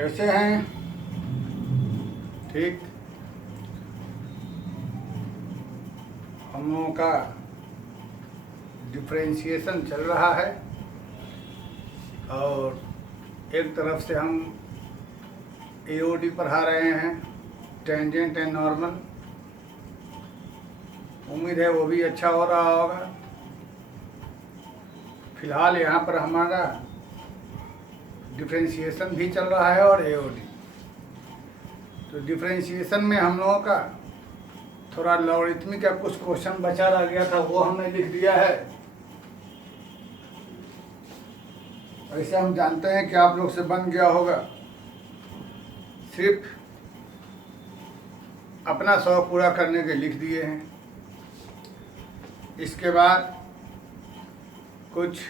कैसे हैं? ठीक। हम लोगों का डिफरेंशिएशन चल रहा है और एक तरफ से हम एओडी पढ़ा रहे हैं, टेंजेंट एंड नॉर्मल। उम्मीद है वो भी अच्छा हो रहा होगा। फिलहाल यहाँ पर हमारा डिफरेंशिएशन भी चल रहा है और एओडी। तो डिफरेंशिएशन में हम लोगों का थोड़ा लॉगरिथमिक का कुछ क्वेश्चन बचा रह गया था, वो हमने लिख दिया है। ऐसे हम जानते हैं कि आप लोग से बन गया होगा। सिर्फ अपना शौक पूरा करने के लिख दिए हैं। इसके बाद कुछ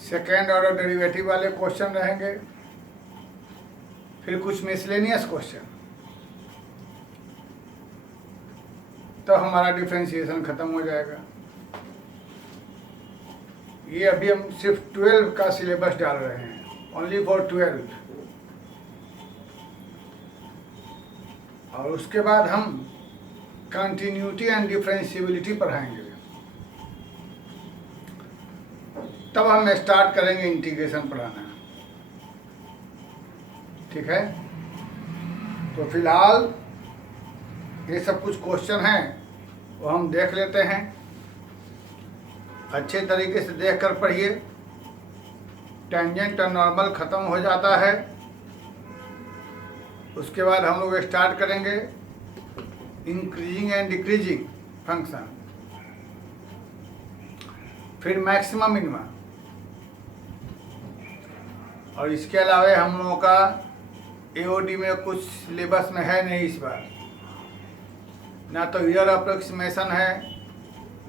सेकेंड ऑर्डर डेरिवेटिव वाले क्वेश्चन रहेंगे, फिर कुछ मिसलेनियस क्वेश्चन, तो हमारा डिफरेंशिएशन खत्म हो जाएगा। ये अभी हम सिर्फ 12 का सिलेबस डाल रहे हैं, ओनली फॉर 12। और उसके बाद हम कंटिन्यूटी एंड डिफरेंशिएबिलिटी पढ़ाएंगे। तब हम स्टार्ट करेंगे इंटीग्रेशन पढ़ाना। ठीक है? तो फिलहाल ये सब कुछ क्वेश्चन हैं, वो हम देख लेते हैं। अच्छे तरीके से देख कर पढ़िए। टेंजेंट और नॉर्मल खत्म हो जाता है। उसके बाद हम लोग स्टार्ट करेंगे इंक्रीजिंग एंड डिक्रीजिंग फंक्शन, फिर मैक्सिमम मिनिमम। और इसके अलावा हम लोगों का एओडी में कुछ सिलेबस में है नहीं इस बार। ना तो ईयर अप्रोक्सीमेशन है,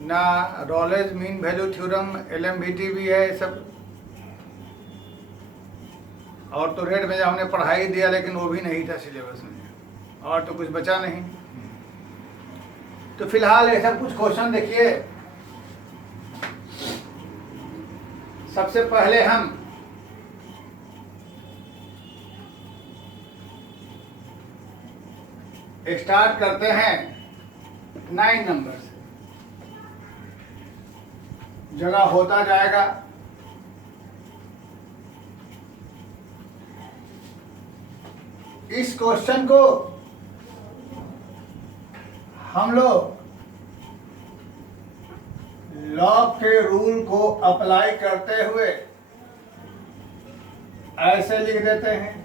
ना रॉलेज मीन वैल्यू थ्योरम, एलएमवीटी भी है ये सब। और तो रेट में हमने पढ़ाई दिया, लेकिन वो भी नहीं था सिलेबस में, और तो कुछ बचा नहीं। तो फिलहाल ये सब कुछ क्वेश्चन देखिए। सबसे पहले हम स्टार्ट करते हैं 9 नंबर से। जगह होता जाएगा। इस क्वेश्चन को हम लोग लॉग के रूल को अप्लाई करते हुए ऐसे लिख देते हैं।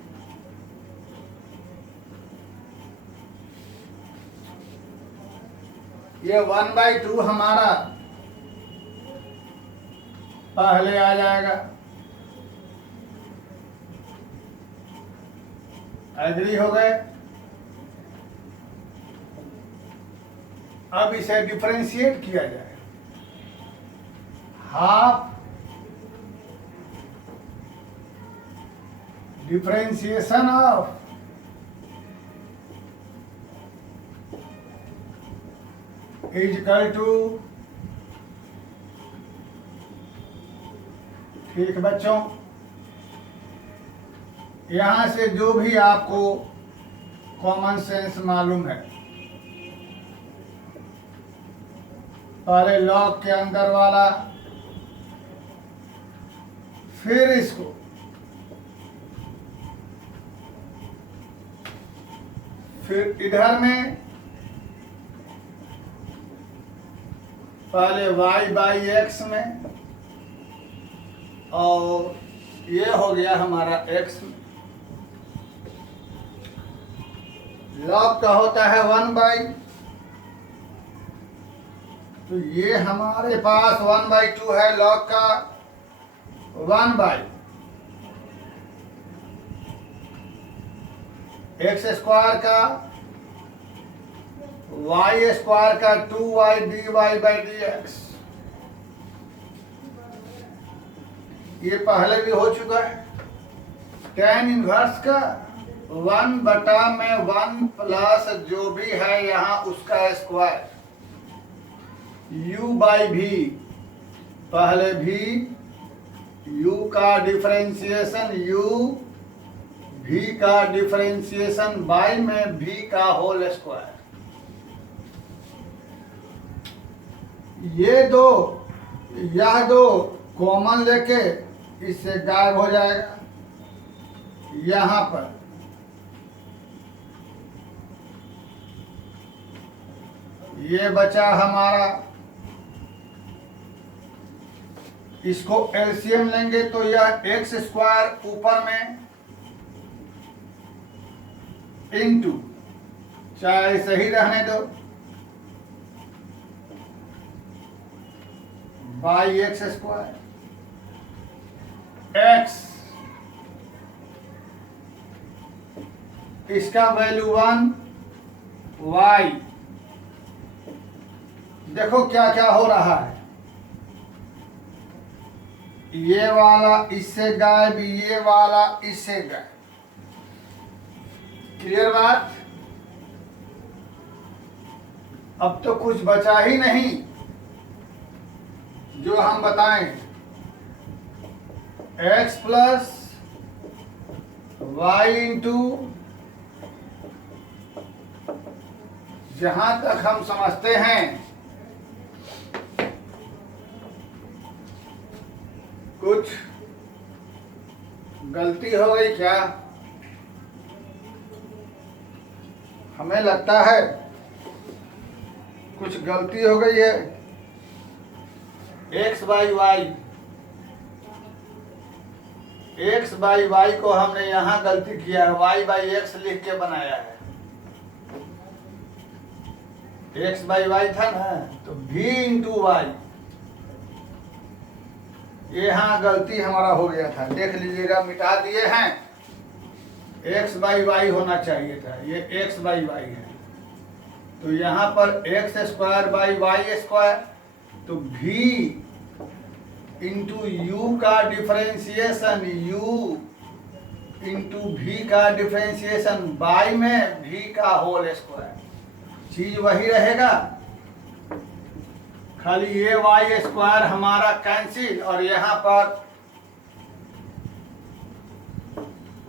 ये 1/2 हमारा पहले आ जाएगा। एग्री हो गए? अब इसे डिफरेंशिएट किया जाए। Half differentiation of is equal to, ठीक बच्चों, यहां से जो भी आपको कॉमन सेंस मालूम है, पहले लॉग के अंदर वाला, फिर इसको, फिर इधर में पहले y/x में, और ये हो गया हमारा x में। लॉग का होता है 1/, तो ये हमारे पास 1/2 है। लॉग का 1/, x स्क्वायर का, y स्क्वायर का 2y dy/dx। ये पहले भी हो चुका है। tan इनवर्स का 1/1 प्लस जो भी है यहाँ उसका स्क्वायर, u/v, पहले भी u का डिफरेंशिएशन u, v का डिफरेंशिएशन y में v का होल स्क्वायर। यह दो कॉमन लेके इससे गायब हो जाएगा। यहाँ पर ये बचा हमारा, इसको एलसीएम लेंगे तो यह एक्स स्क्वायर ऊपर में इंटू, चाहे सही रहने दो, बाई एक्स स्क्वायर, एक्स इसका वैल्यू 1, वाई देखो क्या क्या हो रहा है, ये वाला इससे गायब, ये वाला इससे गायब। क्लियर बात? अब तो कुछ बचा ही नहीं जो हम बताएं। x प्लस वाई इंटू, जहां तक हम समझते हैं कुछ गलती हो गई क्या? हमें लगता है कुछ गलती हो गई है। x by y, x by y को हमने यहां गलती किया है, y बाई एक्स लिख के बनाया है। x बाई वाई था ना, तो v इंटू वाई, यहाँ गलती हमारा हो गया था, देख लीजिएगा, मिटा दिए हैं। x बाई वाई होना चाहिए था, ये x बाई वाई है, तो यहाँ पर x square by y square, तो v इंटू यू का डिफरेंशिएशन, u इंटू v का डिफरेंशिएशन बाई में v का होल स्क्वायर, चीज वही रहेगा, खाली ये वाई स्क्वायर हमारा कैंसिल, और यहाँ पर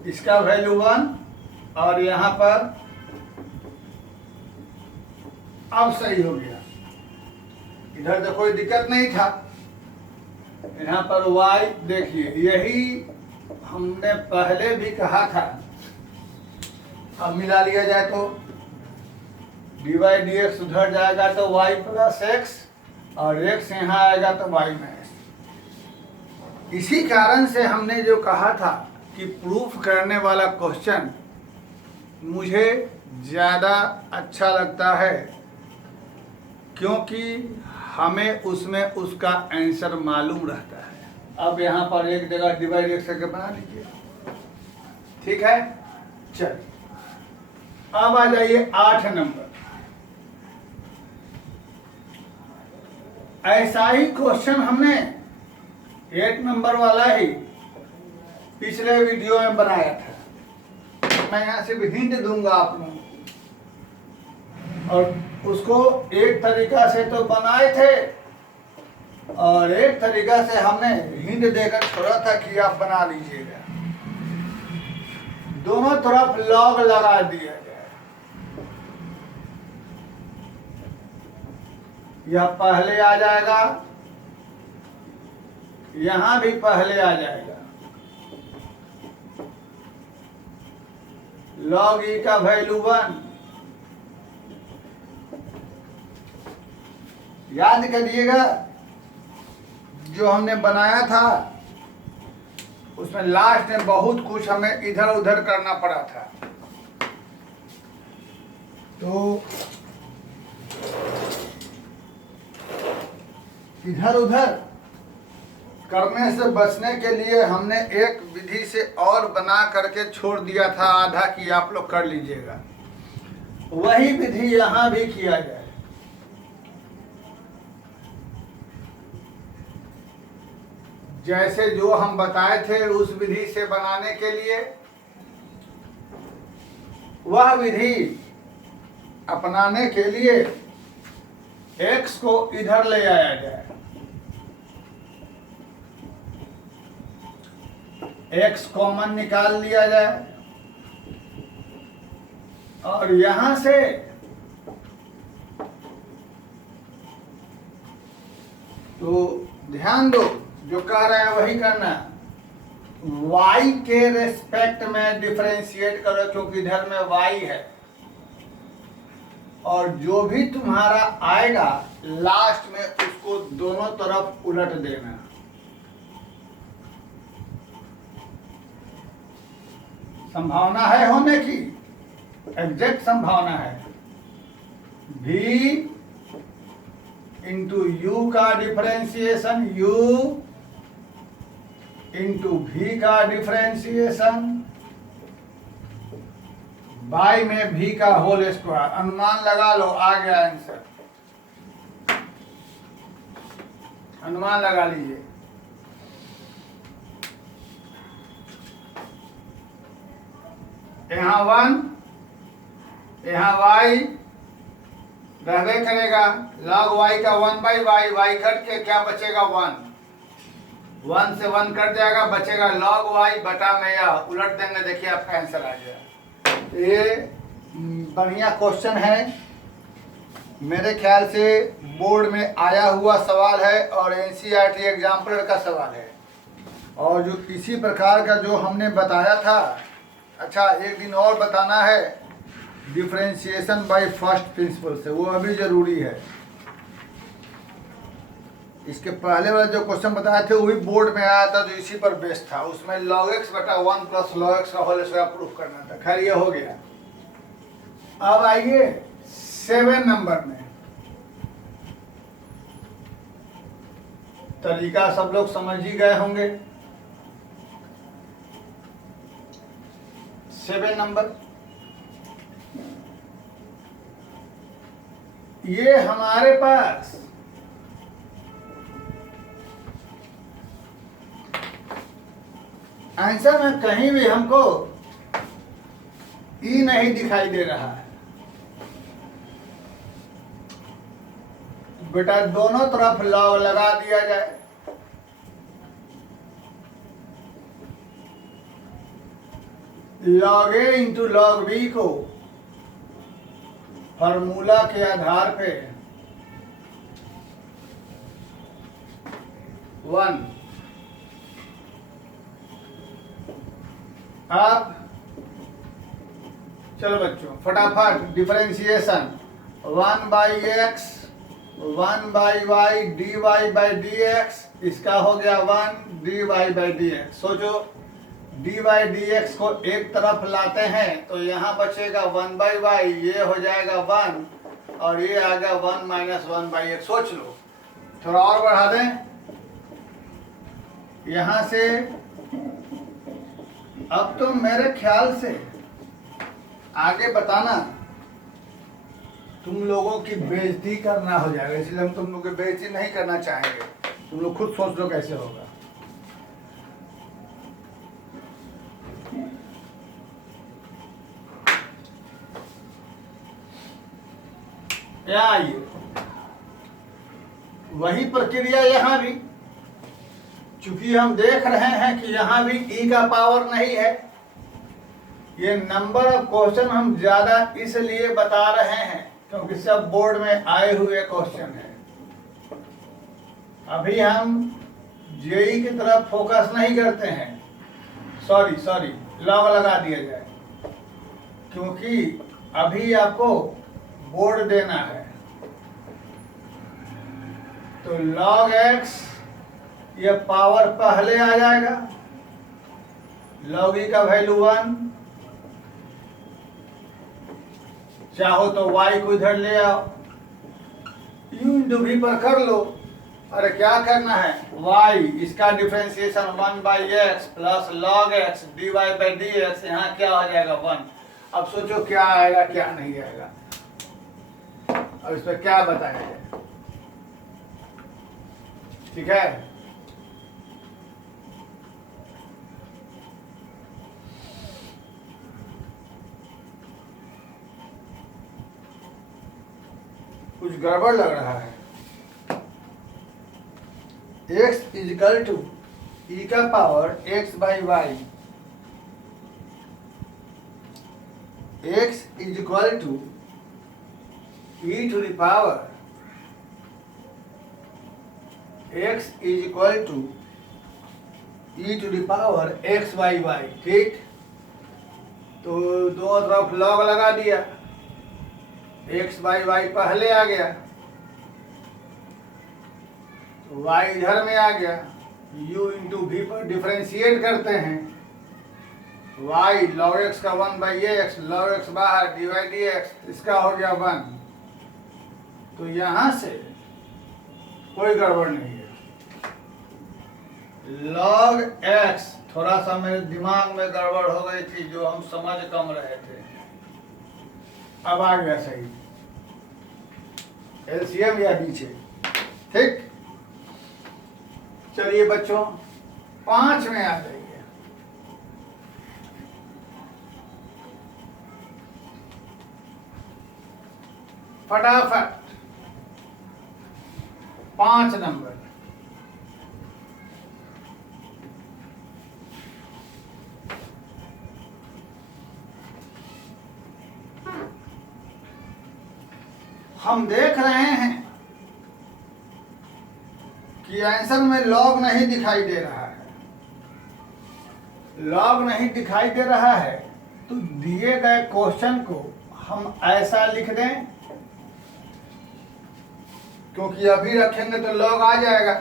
इसका वैल्यू 1, और यहाँ पर अब सही हो गया। इधर तो कोई दिक्कत नहीं था, यहाँ पर y देखिए, यही हमने पहले भी कहा था। अब मिला लिया जाए तो dy dx उधर जाएगा तो y प्लस एक्स, और x यहाँ आएगा तो y माइनस। इसी कारण से हमने जो कहा था कि प्रूफ करने वाला क्वेश्चन मुझे ज़्यादा अच्छा लगता है, क्योंकि हमें उसमें उसका आंसर मालूम रहता है। अब यहाँ पर एक जगह डिवाइड एक करके बना लीजिए, ठीक है। चलिए अब आ जाइए 8 नंबर। ऐसा ही क्वेश्चन हमने 8 नंबर वाला ही पिछले वीडियो में बनाया था। मैं यहाँ सिर्फ हिंट दूंगा आप लोगों को, और उसको एक तरीका से तो बनाए थे और एक तरीका से हमने हिंट देकर छोड़ा था कि आप बना लीजिएगा। दोनों तरफ लॉग लगा दिया गया, यह पहले आ जाएगा, यहां भी पहले आ जाएगा। लॉग ई का वैल्यू 1, याद करिएगा जो हमने बनाया था उसमें लास्ट में बहुत कुछ हमें इधर उधर करना पड़ा था। तो इधर उधर करने से बचने के लिए हमने एक विधि से और बना करके छोड़ दिया था आधा, कि आप लोग कर लीजिएगा। वही विधि यहां भी किया जाए। जैसे जो हम बताए थे उस विधि से बनाने के लिए वह विधि अपनाने के लिए x को इधर ले आया जाए। x कॉमन निकाल लिया जाए और यहां से तो ध्यान दो, जो कह रहे हैं वही करना। y के रेस्पेक्ट में डिफरेंशिएट करो, क्योंकि इधर में y है, और जो भी तुम्हारा आएगा लास्ट में उसको दोनों तरफ उलट देना। संभावना है होने की, एग्जैक्ट संभावना है। v इंटू यू का डिफरेंशिएशन, u इंटू v का डिफरेंशिएशन, बाई में v का होल स्क्वायर। अनुमान लगा लो, आ गया आंसर। अनुमान लगा लीजिए। यहाँ 1, यहाँ y रहबे करेगा, log y का 1/y, y कट के क्या बचेगा 1, 1 से 1 कट जाएगा, बचेगा log y बटा में यह, उलट देंगे, देखिए आपका आंसर आ गया। ये बढ़िया क्वेश्चन है, मेरे ख्याल से बोर्ड में आया हुआ सवाल है और एनसीईआरटी एग्जाम्पलर का सवाल है, और जो इसी प्रकार का जो हमने बताया था। अच्छा, एक दिन और बताना है डिफरेंशिएशन बाय फर्स्ट प्रिंसिपल से, वो अभी जरूरी है। इसके पहले वाला जो क्वेश्चन बताए थे वो भी बोर्ड में आया था, जो इसी पर बेस्ड था। उसमें log x बटा 1 प्लस log x का होल स्क्वायर प्रूफ करना था। खैर, ये हो गया। अब आइए 7 नंबर में। तरीका सब लोग समझ ही गए होंगे। 7 नंबर, ये हमारे पास आंसर में कहीं भी हमको ई नहीं दिखाई दे रहा है। बेटा दोनों तरफ लॉग लगा दिया जाए। log a into log b को फॉर्मूला के आधार पे 1। अब चलो बच्चों फटाफट डिफरेंशिएशन 1/x 1/y dy/dx, इसका हो गया 1 dy/dx। सोचो dy/dx को एक तरफ लाते हैं तो यहाँ बचेगा 1/y, ये हो जाएगा 1 और ये आ गया 1 माइनस 1/x। सोच लो, थोड़ा और बढ़ा दें यहाँ से। अब तो मेरे ख्याल से आगे बताना तुम लोगों की बेइज्जती करना हो जाएगा, इसलिए हम तुम लोगों की बेइज्जती नहीं करना चाहेंगे। तुम लोग खुद सोच लो कैसे होगा। क्या आइए, वही प्रक्रिया यहाँ भी, चूंकि हम देख रहे हैं कि यहाँ भी ई का पावर नहीं है। ये नंबर ऑफ क्वेश्चन हम ज्यादा इसलिए बता रहे हैं क्योंकि सब बोर्ड में आए हुए क्वेश्चन हैं। अभी हम जेई की तरफ फोकस नहीं करते हैं। सॉरी लॉग लगा दिया जाए, क्योंकि अभी आपको बोर्ड देना है। तो log x ये पावर पहले आ जाएगा, log e का वैल्यू 1, चाहो तो y को इधर ले आओ, u इंटू v पर कर लो। अरे क्या करना है, y इसका differentiation 1/x plus log x dy/dx, यहाँ क्या हो जाएगा 1। अब सोचो क्या आएगा क्या नहीं आएगा, अब इस पर क्या बताया जाए। ठीक है, कुछ गड़बड़ लग रहा है। x इजिकल टू ई का power x by y, x is equal to e to the power x is equal to e to the power x by y. ठीक, तो दोनों तरफ लॉग लगा दिया, x बाई वाई पहले आ गया, तो y इधर में आ गया, u इंटू भी पर डिफ्रेंशिएट करते हैं, y log x का 1 बाई एक्स, log x बाहर dy dx, इसका हो गया 1। तो यहां से कोई गड़बड़ नहीं है। log x, थोड़ा सा मेरे दिमाग में गड़बड़ हो गई थी, जो हम समझ कम रहे थे, अब आ गया सही, एलसीएम या नीचे। ठीक, चलिए बच्चों 5 में आ जाइए। फटाफट 5 नंबर। हम देख रहे हैं कि आंसर में लॉग नहीं दिखाई दे रहा है, लॉग नहीं दिखाई दे रहा है, तो दिए गए क्वेश्चन को हम ऐसा लिख दें, क्योंकि अभी रखेंगे तो लॉग आ जाएगा,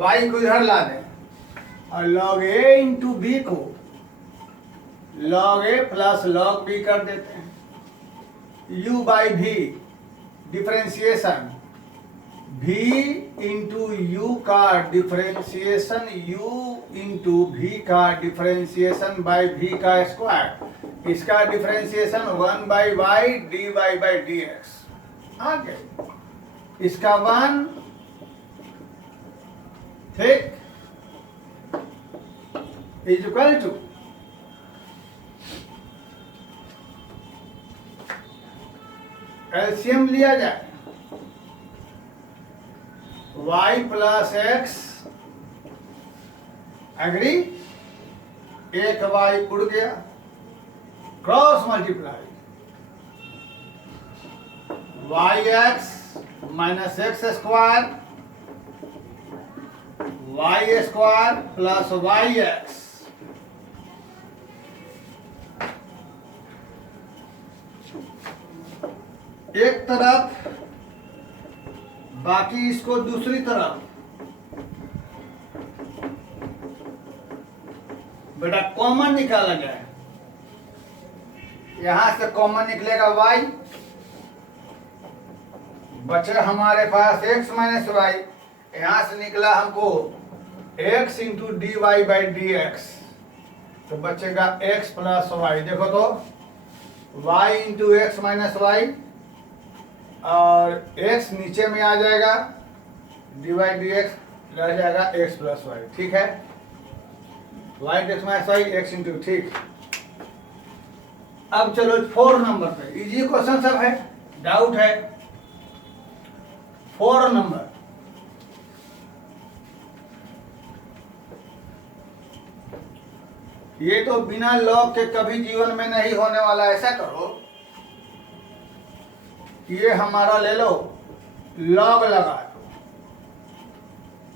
y को इधर ला दें और log a इंटू बी को log a plus log b कर देते हैं, u by V differentiation, v into you का डिफ्रेंशिएशन, u इंटू भी का डिफ्रेंशिएशन बाई v का स्क्वायर, इसका differentiation 1 by Y D Y by D X आ गया, इसका 1। ठीक, इज इक्वल टू एलसीएम लिया जाए, y प्लस एक्स, एग्री, एक y उड़ गया, cross multiply, y x minus x square, y square plus y x, एक तरफ, बाकी इसको दूसरी तरफ। बेटा कॉमन निकाला जाए, यहां से कॉमन निकलेगा y, बचे हमारे पास x माइनस वाई, यहां से निकला हमको x into d Y by D x, तो बचेगा x प्लस वाई। देखो तो y into x minus y और x नीचे में आ जाएगा, डी वाई डी एक्स रह जाएगा x प्लस वाई। ठीक है, y x minus y x into. ठीक, अब चलो 4 नंबर पे, इजी क्वेश्चन सब है, डाउट है। 4 नंबर, ये तो बिना लॉग के कभी जीवन में नहीं होने वाला। ऐसा करो, ये हमारा ले लो, लॉग लगा दो,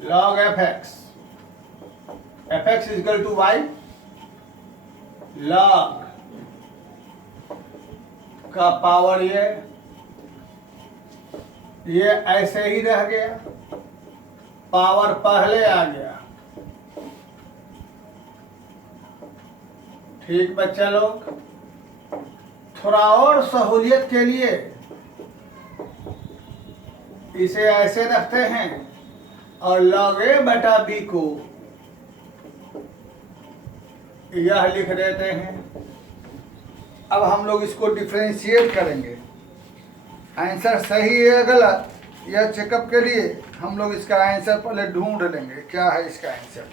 log f x, f x is equal to y, log का पावर ये ऐसे ही रह गया, पावर पहले आ गया। ठीक बच्चा लोग, थोड़ा और सहूलियत के लिए इसे ऐसे रखते हैं और log a बटा b को यह लिख देते हैं। अब हम लोग इसको डिफ्रेंशिएट करेंगे, आंसर सही है गलत, यह चेकअप के लिए हम लोग इसका आंसर पहले ढूंढ लेंगे, क्या है इसका आंसर,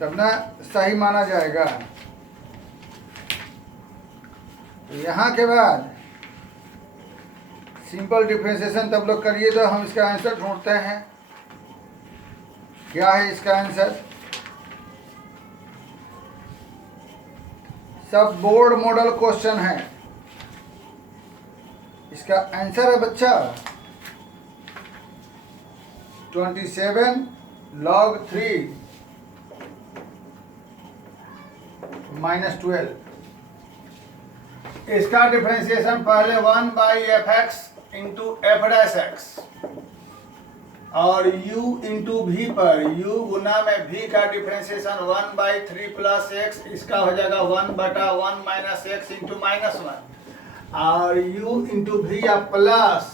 तब ना सही माना जाएगा। तो यहाँ के बाद सिंपल डिफ्रेंशिएशन तब लोग करिए, तो हम इसका आंसर ढूंढते हैं। क्या है इसका आंसर? सब बोर्ड मॉडल क्वेश्चन है, इसका आंसर है बच्चा 27 log 3 माइनस 12। इसका डिफरेंशिएशन पहले 1 by F x into F dash x और u इंटू वी पर u गुना में v का डिफरेंशिएशन 1 बाई 3 प्लस एक्स, इसका हो जाएगा 1 बटा 1 माइनस एक्स इंटू माइनस 1 और u इंटू वी या plus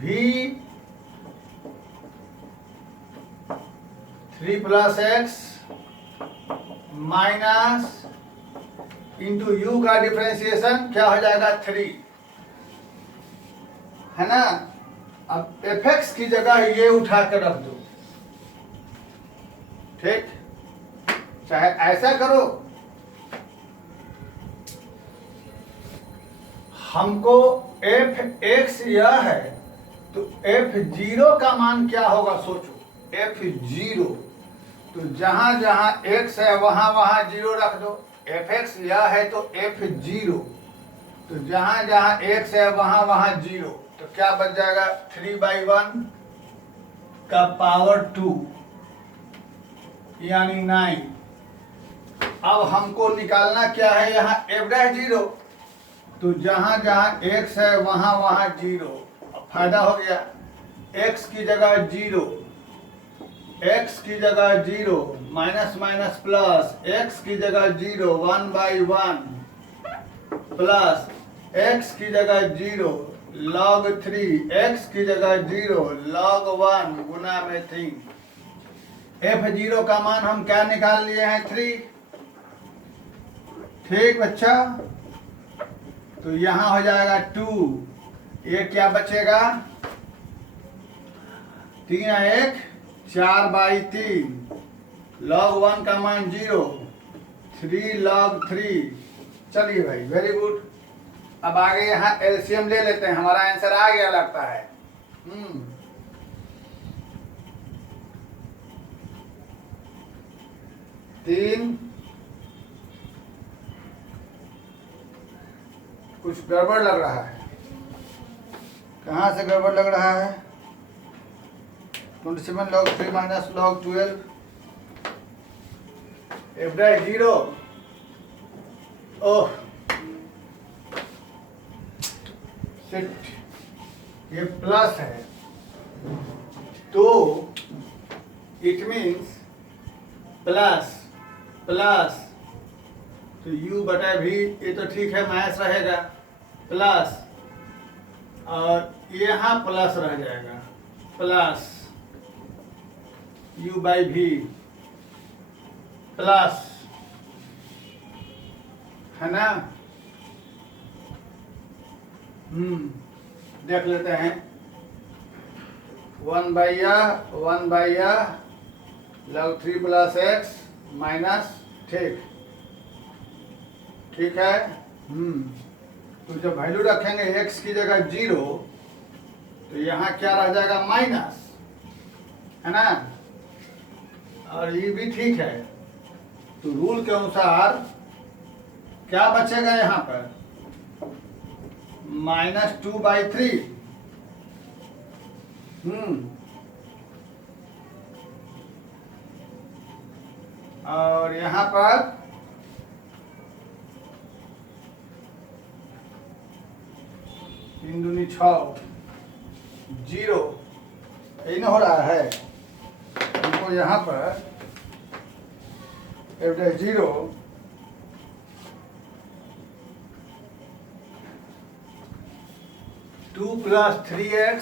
v 3 plus x minus into you का डिफरेंशिएशन क्या हो जाएगा 3, है ना। अब एफ एक्स की जगह ये उठा कर रख दो, ठीक, चाहे ऐसा करो, हमको एफ एक्स यह है तो एफ जीरो का मान क्या होगा सोचो। एफ जीरो तो जहां जहां एक्स है वहां वहां जीरो रख दो। एफ एक्स यह है तो एफ जीरो तो जहां जहां एक्स है वहां वहां जीरो, तो क्या बच जाएगा 3/1 का पावर 2 यानी 9। अब हमको निकालना क्या है, यहाँ एफ डैश जीरो तो जहां जहां एक्स है वहां वहां जीरो। फायदा हो गया, एक्स की जगह जीरो, एक्स की जगह zero, minus minus plus, x की जगह जीरो 1/1 प्लस एक्स की जगह जीरो log 3, एक्स की जगह जीरो log 1 गुना में 3। एफ जीरो का मान हम क्या निकाल लिए हैं 3, ठीक बच्चा। तो यहां हो जाएगा 2, ये क्या बचेगा 3 1 4/3 log 1 का मान 0 3 log 3। चलिए भाई वेरी गुड। अब आगे यहाँ एलसीएम ले लेते हैं, हमारा आंसर आ गया लगता है। तीन, कुछ गड़बड़ लग रहा है, कहाँ से गड़बड़ लग रहा है? 27 log 3 minus log 12 F dash zero. Oh shit, ये प्लस है तो इट मीन्स प्लस प्लस तो u बटा v, ये तो ठीक है माइनस रहेगा प्लस और यहाँ प्लस रह जाएगा plus u by v plus, है ना। देख लेते हैं 1/1 log 3 प्लस एक्स माइनस, ठीक है। तो जब वैल्यू रखेंगे x की जगह 0 तो यहाँ क्या रह जाएगा माइनस, है ना। और ये भी ठीक है, तो रूल के अनुसार क्या बचेगा यहाँ पर -2/3। और यहाँ पर तीन दूनी 6 0, यही ना हो रहा है हमको यहाँ पर एफ डैश 0 2 + 3x,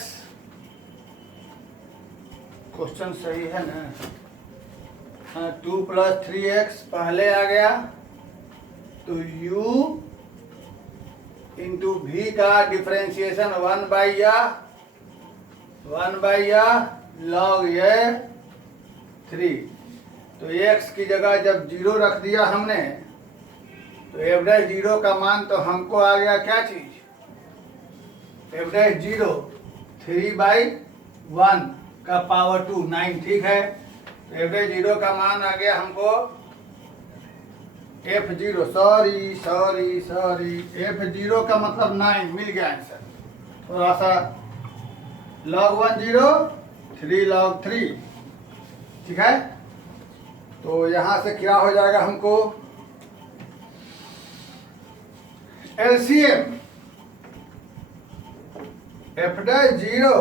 क्वेश्चन सही है ना। हाँ 2 + 3x पहले आ गया तो u इंटू v का डिफरेंशिएशन 1/1 log ये 3। तो x की जगह जब 0 रख दिया हमने तो एफ डैश 0 का मान तो हमको आ गया क्या चीज, एफ डैश 0 3/1 का पावर 2 9, ठीक है। एवरेज जीरो का मान आ गया हमको F0, सॉरी F0 का मतलब 9, मिल गया आंसर। थोड़ा सा log 1 0, 3 log 3, ठीक है। तो यहाँ से क्या हो जाएगा हमको LCM F0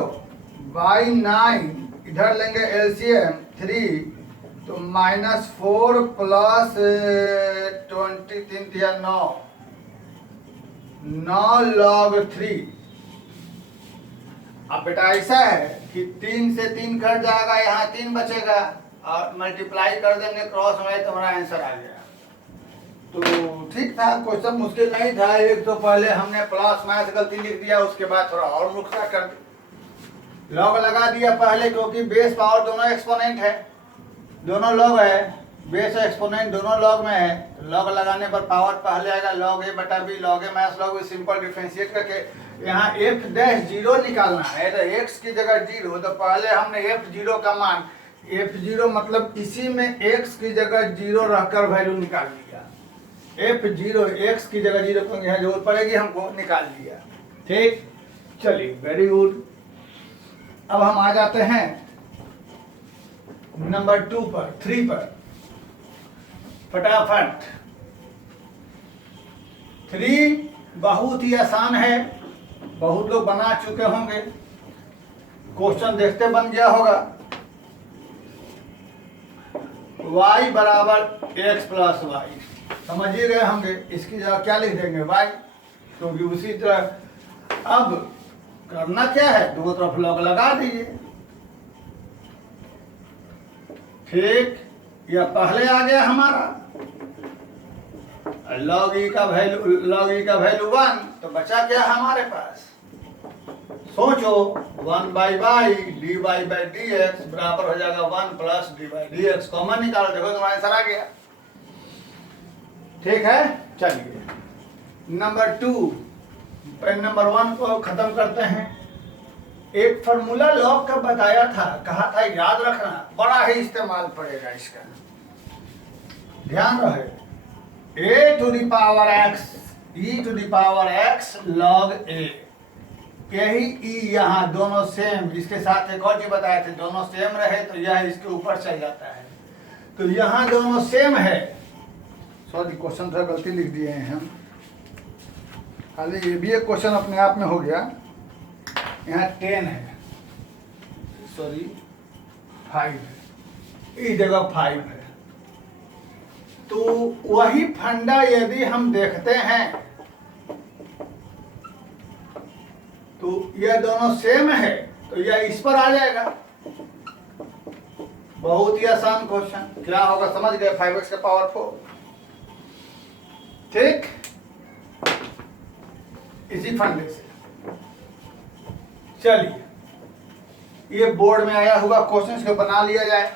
बाई 9, इधर लेंगे LCM 3, तो -4 प्लस 23 दिया 9 log 3। अब बेटा ऐसा है कि 3 से 3 कट जाएगा, यहाँ 3 बचेगा और मल्टीप्लाई कर देंगे क्रॉस में, तो हमारा आंसर आ गया। तो ठीक था, क्वेश्चन मुश्किल नहीं था। एक तो पहले हमने प्लस माइनस गलती लिख दिया, उसके बाद थोड़ा और नुक्सा कर दिया, लॉग लगा दिया पहले, क्योंकि बेस पावर दोनों एक्सपोनेंट है, दोनों लॉग है, बेस और एक्सपोनेंट दोनों लॉग में है। तो लॉग लगाने पर पावर पहले आएगा log a बटा b, log a minus log b, simple differentiate करके यहाँ F0 निकालना है। तो x की जगह 0, तो पहले हमने F0 का मान, F0 मतलब इसी में x की जगह 0 रखकर वैल्यू निकाल लिया। F0 x की जगह 0 को यहाँ जरूरत पड़ेगी हमको, निकाल लिया। ठीक, चलिए वेरी गुड। अब हम आ जाते हैं नंबर 2 पर, 3 पर, फटाफट। 3 बहुत ही आसान है, बहुत लोग बना चुके होंगे, क्वेश्चन देखते बन गया होगा। y बराबर x प्लस वाई, समझ ही गए होंगे। इसकी जगह क्या लिख देंगे y, क्योंकि उसी तरह अब करना क्या है, दोनों तरफ लॉग लगा दीजिए। ठीक, यह पहले आ गया हमारा log e का वैल्यू 1, तो बचा क्या हमारे पास, सोचो 1 by Y D Y by D x बराबर हो जाएगा 1 plus d by D x. Common निकालो, देखो तुम्हारा आंसर आ गया। ठीक है, चलिए नंबर 2, नंबर 1 को खत्म करते हैं। एक फार्मूला लॉग का बताया था, कहा था याद रखना, बड़ा ही इस्तेमाल पड़ेगा इसका, ध्यान रहे। a to the power x e to the power x log a, यही e यहाँ दोनों सेम, इसके साथ एक और चीज बताए थे, दोनों सेम रहे तो यह इसके ऊपर चल जाता है। तो यहाँ दोनों सेम है, सॉरी क्वेश्चन थोड़ा गलती लिख दिए हैं हम, खाली ये भी एक क्वेश्चन अपने आप में हो गया। यहाँ 10 है, सॉरी 5 है, इस जगह 5 है। तो वही फंडा यदि हम देखते हैं तो यह दोनों सेम है, तो यह इस पर आ जाएगा। बहुत ही आसान क्वेश्चन, क्या होगा समझ गए, 5x का पावर 4। ठीक, इसी फंडे से चलिए ये बोर्ड में आया हुआ क्वेश्चन को बना लिया जाए।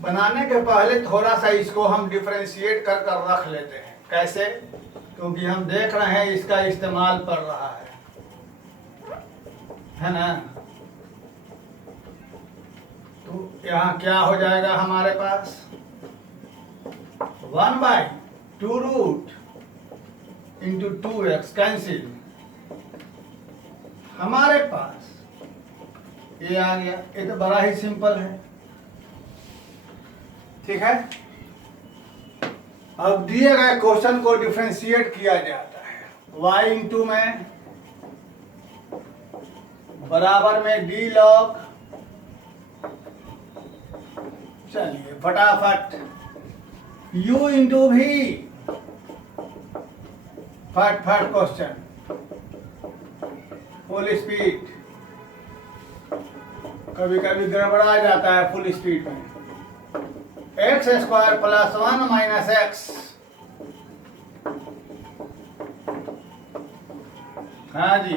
बनाने के पहले थोड़ा सा इसको हम डिफरेंशिएट कर रख लेते हैं। कैसे, क्योंकि हम देख रहे हैं इसका इस्तेमाल पड़ रहा है ना। तो यहाँ क्या हो जाएगा हमारे पास, 1 by 2 root into 2x cancel, हमारे पास ये आ गया। ये तो बड़ा ही सिंपल है। ठीक है, अब दिए गए क्वेश्चन को डिफरेंशिएट किया जाता है। y इंटू में बराबर में d log, चलिए फटाफट u इंटू भी, फट क्वेश्चन फुल स्पीड, कभी कभी गड़बड़ा जाता है फुल स्पीड में। x square plus 1 minus x, हाँ जी,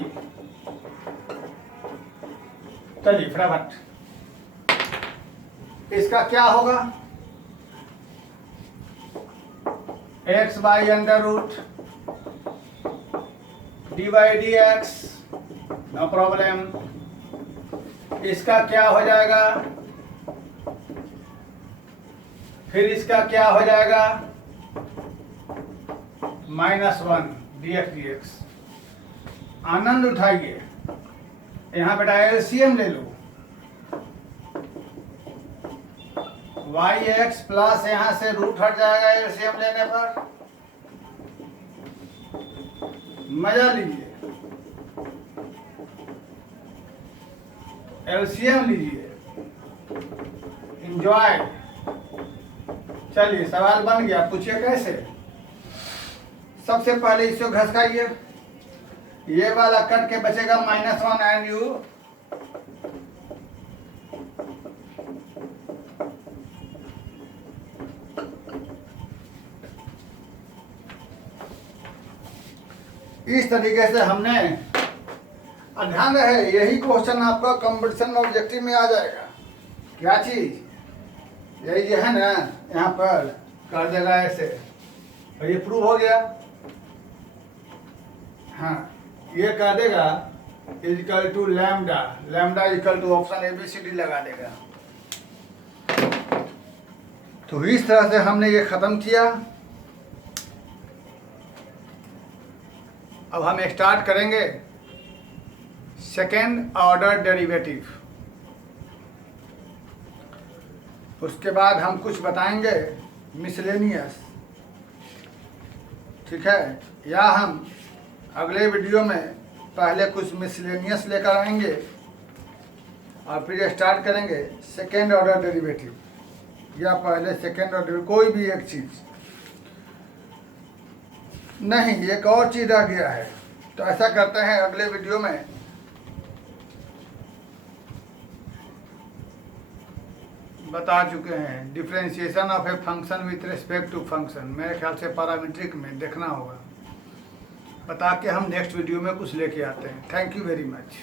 चलिए फटाफट इसका क्या होगा, x by under root d by D x, no problem. इसका क्या हो जाएगा, फिर इसका क्या हो जाएगा, -1 dx dx। आनंद उठाइए, यहाँ बेटा एलसीएम ले लो, yx प्लस यहाँ से रूट हट जाएगा एलसीएम लेने पर। मजा लीजिए, एलसीएम लीजिए, एंजॉय। चलिए सवाल बन गया, पूछिए कैसे। सबसे पहले इसको घसकाइए, ये वाला कट के बचेगा -1 एंड यू इस तरीके से हमने, ध्यान रहे यही क्वेश्चन आपका कंपटीशन ऑब्जेक्टिव में आ जाएगा। क्या चीज, यही जो है ना, यहाँ पर कर देगा ऐसे, और ये प्रूव हो गया। हाँ, ये कर देगा equal to lambda, lambda equal to option ABCD लगा देगा। तो इस तरह से हमने ये खत्म किया। अब हम स्टार्ट करेंगे सेकेंड ऑर्डर डेरिवेटिव। उसके बाद हम कुछ बताएंगे मिसलेनियस, ठीक है, या हम अगले वीडियो में पहले कुछ मिसलेनियस लेकर आएंगे और फिर स्टार्ट करेंगे सेकेंड ऑर्डर डेरिवेटिव, या पहले सेकेंड ऑर्डर कोई भी एक चीज़ नहीं, एक और चीज़ रह गया है। तो ऐसा करते हैं अगले वीडियो में बता चुके हैं differentiation of a function with respect to function, मेरे ख्याल से पैरामीट्रिक में देखना होगा, बता के हम नेक्स्ट वीडियो में कुछ लेके आते हैं। Thank you very much.